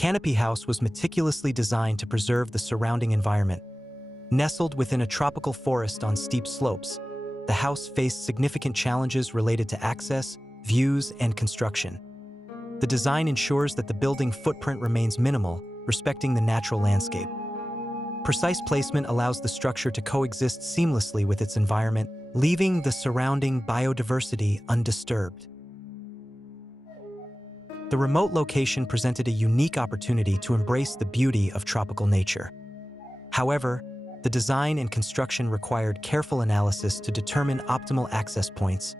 Canopy House was meticulously designed to preserve the surrounding environment. Nestled within a tropical forest on steep slopes, the house faced significant challenges related to access, views, and construction. The design ensures that the building footprint remains minimal, respecting the natural landscape. Precise placement allows the structure to coexist seamlessly with its environment, leaving the surrounding biodiversity undisturbed. The remote location presented a unique opportunity to embrace the beauty of tropical nature. However, the design and construction required careful analysis to determine optimal access points,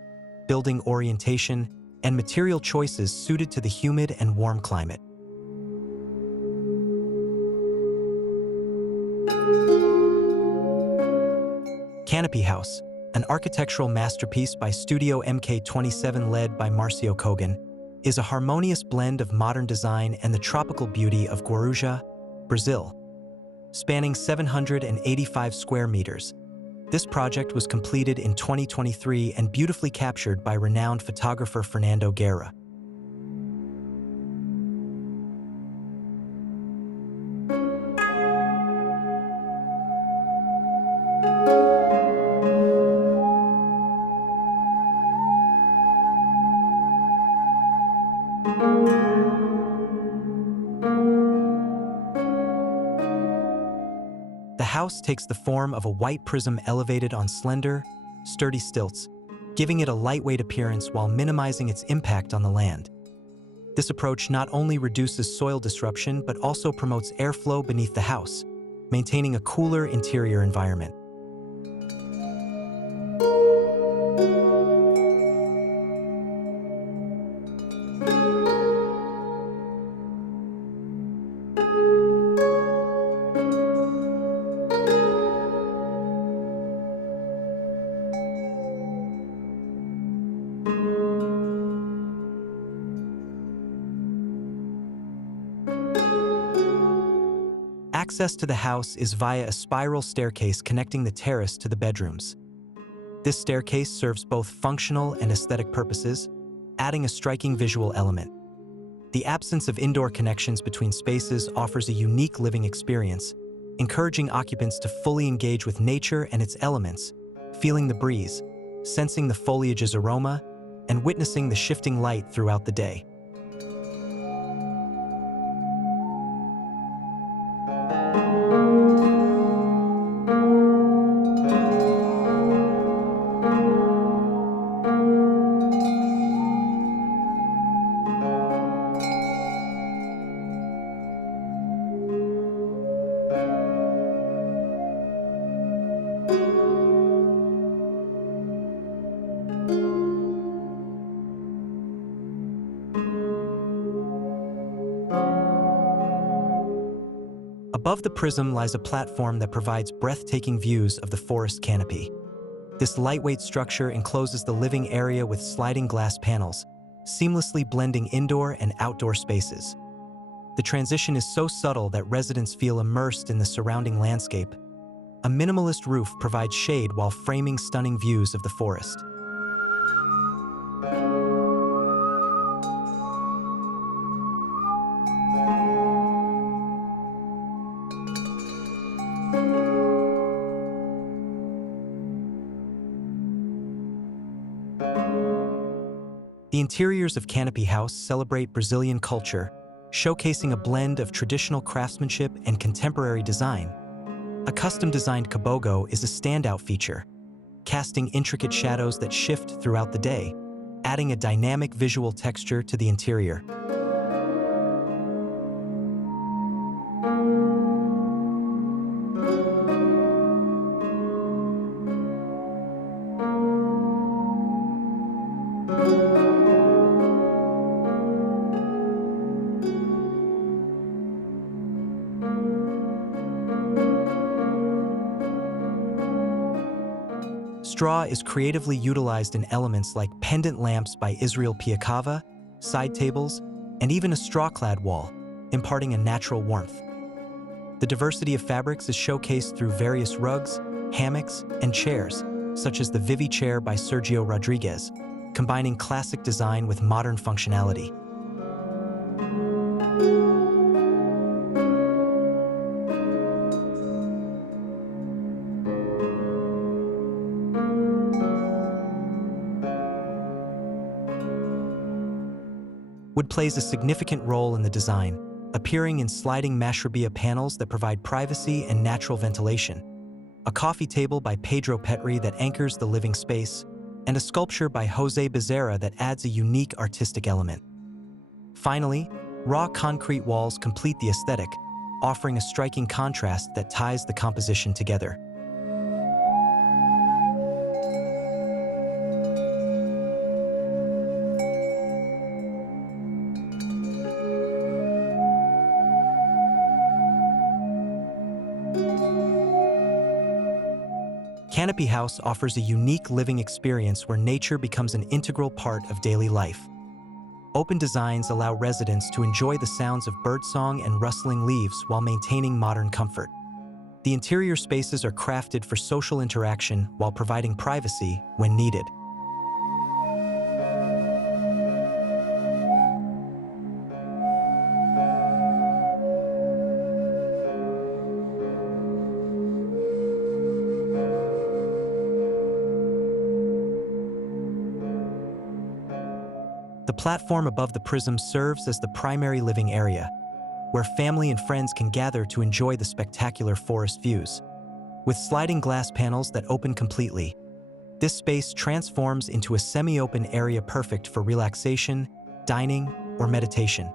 building orientation, and material choices suited to the humid and warm climate. Canopy House, an architectural masterpiece by Studio MK27 led by Marcio Kogan, is a harmonious blend of modern design and the tropical beauty of Guarujá, Brazil. Spanning 785 square meters, this project was completed in 2023 and beautifully captured by renowned photographer Fernando Guerra. The house takes the form of a white prism elevated on slender, sturdy stilts, giving it a lightweight appearance while minimizing its impact on the land. This approach not only reduces soil disruption but also promotes airflow beneath the house, maintaining a cooler interior environment. Access to the house is via a spiral staircase connecting the terrace to the bedrooms. This staircase serves both functional and aesthetic purposes, adding a striking visual element. The absence of indoor connections between spaces offers a unique living experience, encouraging occupants to fully engage with nature and its elements, feeling the breeze, sensing the foliage's aroma, and witnessing the shifting light throughout the day. Above the prism lies a platform that provides breathtaking views of the forest canopy. This lightweight structure encloses the living area with sliding glass panels, seamlessly blending indoor and outdoor spaces. The transition is so subtle that residents feel immersed in the surrounding landscape. A minimalist roof provides shade while framing stunning views of the forest. The interiors of Canopy House celebrate Brazilian culture, showcasing a blend of traditional craftsmanship and contemporary design. A custom-designed cobogós is a standout feature, casting intricate shadows that shift throughout the day, adding a dynamic visual texture to the interior. Straw is creatively utilized in elements like pendant lamps by Israel Piacava, side tables, and even a straw-clad wall, imparting a natural warmth. The diversity of fabrics is showcased through various rugs, hammocks, and chairs, such as the Vivi chair by Sergio Rodriguez, combining classic design with modern functionality. Wood plays a significant role in the design, appearing in sliding mashrabia panels that provide privacy and natural ventilation, a coffee table by Pedro Petri that anchors the living space, and a sculpture by Jose Becerra that adds a unique artistic element. Finally, raw concrete walls complete the aesthetic, offering a striking contrast that ties the composition together. Canopy House offers a unique living experience where nature becomes an integral part of daily life. Open designs allow residents to enjoy the sounds of birdsong and rustling leaves while maintaining modern comfort. The interior spaces are crafted for social interaction while providing privacy when needed. The platform above the prism serves as the primary living area, where family and friends can gather to enjoy the spectacular forest views. With sliding glass panels that open completely, this space transforms into a semi-open area perfect for relaxation, dining, or meditation.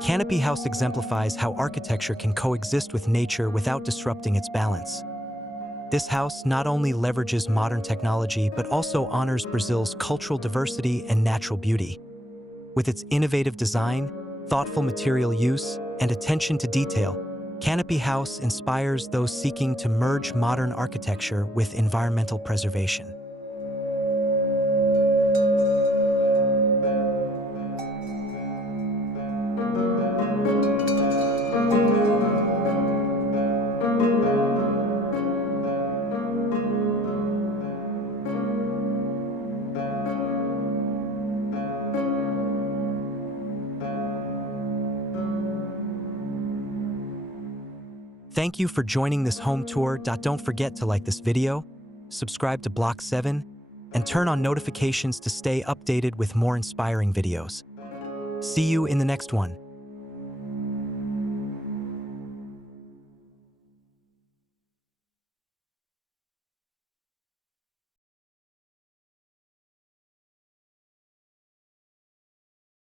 Canopy House exemplifies how architecture can coexist with nature without disrupting its balance. This house not only leverages modern technology but also honors Brazil's cultural diversity and natural beauty. With its innovative design, thoughtful material use, and attention to detail, Canopy House inspires those seeking to merge modern architecture with environmental preservation. Thank you for joining this home tour. Don't forget to like this video, subscribe to Block 7, and turn on notifications to stay updated with more inspiring videos. See you in the next one.